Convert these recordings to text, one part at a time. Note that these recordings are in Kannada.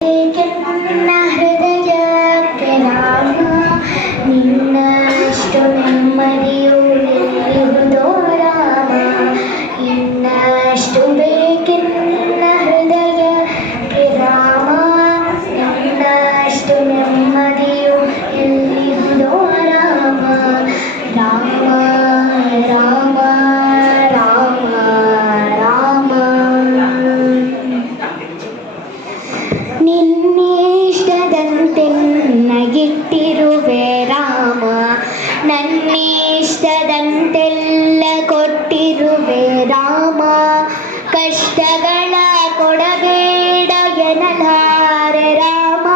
ನನ್ನ ಹೃದಯಕ್ಕೆ ರಾಮ ನಿನ್ನಷ್ಟು ನೆಮ್ಮದಿಯು ಎಲ್ಲಿರುವುದೋ ರಾಮ ಇನ್ನಷ್ಟು ಬೇಕೆನ್ನ ಹೃದಯಕ್ಕೆ ರಾಮ ನಿನ್ನಷ್ಟು ನೆಮ್ಮದಿಯು ಎಲ್ಲಿರುವುದೋ ರಾಮ ರಾಮ ರಾಮ ರಾಮ ರಾಮ ನಿನ್ನಿಷ್ಟದಂತೆ ನನಗಿಟ್ಟಿರುವೆ ರಾಮ ನನ್ನಿಷ್ಟದಂತೆಲ್ಲ ಕೊಟ್ಟಿರುವೆ ರಾಮ ಕಷ್ಟಗಳ ಕೊಡಬೇಡ ಎನ್ನಲಾರೆ ರಾಮ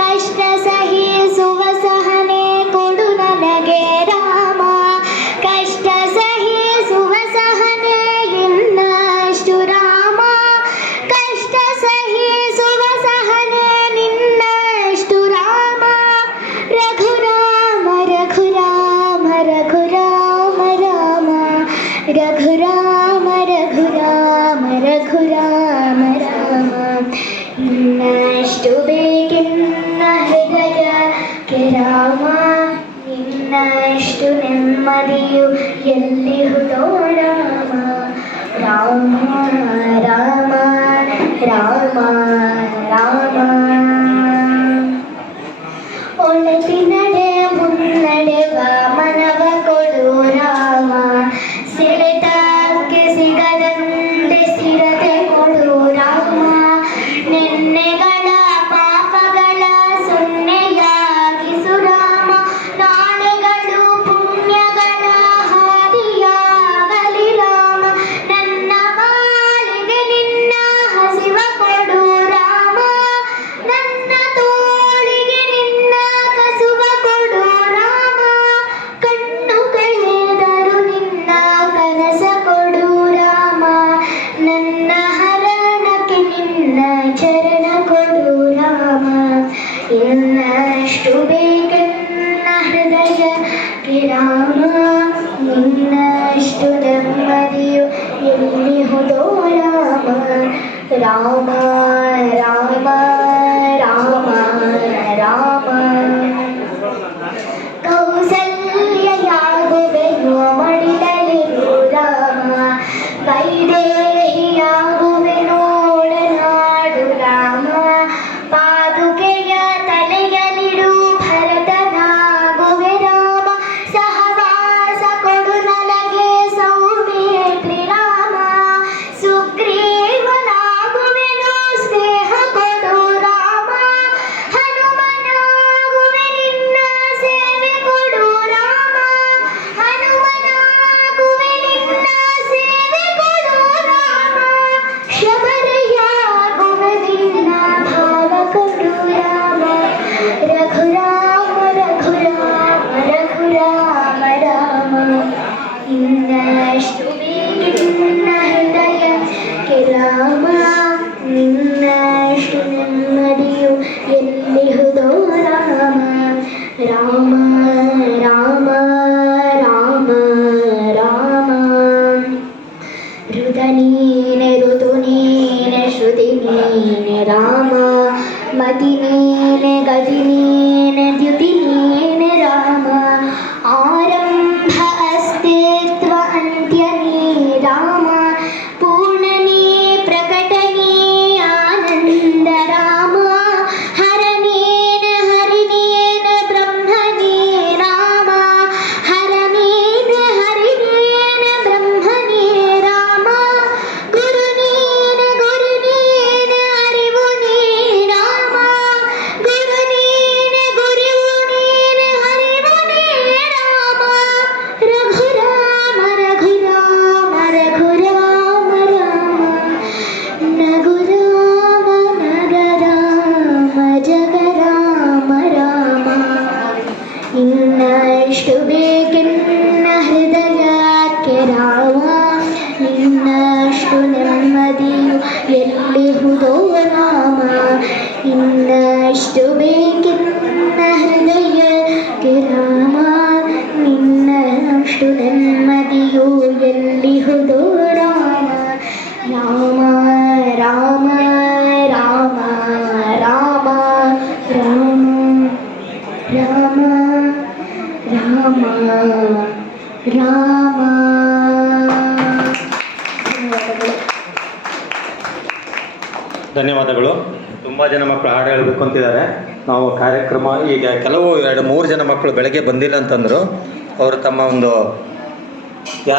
ಕಷ್ಟ ಸಹಿಸುವ ಸಹನೆ ಕೊಡು ನನಗೆ ರಾಮ ಕಷ್ಟ ಸಹಿಸುವ ಸಹನೆ ಇನ್ನಷ್ಟು ರಾಮ ಕಷ್ಟ ಸಹಿಸುವ ಸಹನೆ ನಿನ್ನಷ್ಟು ರಾಮ ರಘುರಾಮ ರಘುರಾಮ ರಘುರಾಮ ರಾಮ ರಘುರಾಮ ರಘುರಾಮ ರಘುರಾಮ ರಾಮ ಇನ್ನಷ್ಟು ಬೇಕೆನ್ನ ಹೃದಯಕ್ಕೆ ರಾಮ ಇನ್ನಷ್ಟು ನೆಮ್ಮದಿಯು ಎಲ್ಲಿಹುದೋ ರಾಮ ರಾಮ ರಾಮ ರಾಮ ರಾಮ ಒಳತಿನಡೆ ಮುನ್ನಡೆವ ಮನವ ಕೊಡು ರಾಮ ಸೆಳೆತಕ್ಕೆ ಸಿಗದಂತೆ ಸ್ಥಿರತೆ ಕೊಡು ರಾಮ ನಿನ್ನೆಗಳ ಪಾಪಗಳ ಸೊನ್ನೆಯಾಗಿಸು ರಾಮ ನಾಳೆಗಳು ಪುಣ್ಯಗಳ ಹಾದಿಯಾಗಲಿ ರಾಮ ನನ್ನ ಬಾಳಿಗೆ ನಿನ್ನ ಹಸಿವ ಕೊಡು ರಾಮ ನನ್ನ ತೋಳಿಗೆ ನಿನ್ನ ಕಸುವ ಕೊಡು ರಾಮ ಕಣ್ಣು ಕಳೆದರು ನಿನ್ನ ಕನಸ ಕೊಡು ರಾಮ ನನ್ನ ಹರಣಕ್ಕೆ ನಿನ್ನ ಚರಣ ಕೊಡು ರಾಮ ಇನ್ನಷ್ಟು ಬೇಕೆನ್ನ ಹೃದಯಕ್ಕೆ ರಾಮ ಇನ್ನಷ್ಟು ನೆಮ್ಮದಿಯು ಎಲ್ಲಿಹುದೋ ರಾಮ ರಾಮ ರಾಮ ರಾಮ ರಾಮ ಕೌಸಲ್ಯಾಗುವೆಯೋ ಮಡಿಲಲ್ಲಿರು ರಾಮ ವೈದೇಹಿಯಾಗುವೆ ನೋಡನಾಡು ರಾಮ ಪಾದುಕೆಯ ತಲೆಯಲಿಡು ಭರತನಾಗುವೆ ರಾಮ ಸಹವಾಸ ಕೊಡು ನನಗೆ ಸೌಮಿತ್ರಿ ರಾಮ ಸುಗ್ರೀವನಾಗುವೆನು ಸ್ನೇಹ ಕೊಡು ರಾಮ ಹನುಮನಾಗುವೆ ನಿನ್ನ ಸೇವೆ ಕೊಡು ರಾಮ ಹನುಮನಾಗುವೆ ನಿನ್ನ ಸೇವೆ ಕೊಡು ರಾಮ ಶಬರಿಯಾಗುವೆ ನಿನ್ನ ರಾಮ ರಾಮ. ಧನ್ಯವಾದಗಳು. ತುಂಬ ಜನ ಮಕ್ಕಳು ಹಾಡು ಹೇಳಬೇಕು ಅಂತಿದ್ದಾರೆ. ನಾವು ಕಾರ್ಯಕ್ರಮ ಈಗ ಕೆಲವು 2-3 ಜನ ಮಕ್ಕಳು ಬೆಳಗ್ಗೆ ಬಂದಿಲ್ಲ ಅಂತಂದರು. ಅವರು ತಮ್ಮ ಒಂದು ಯಾರ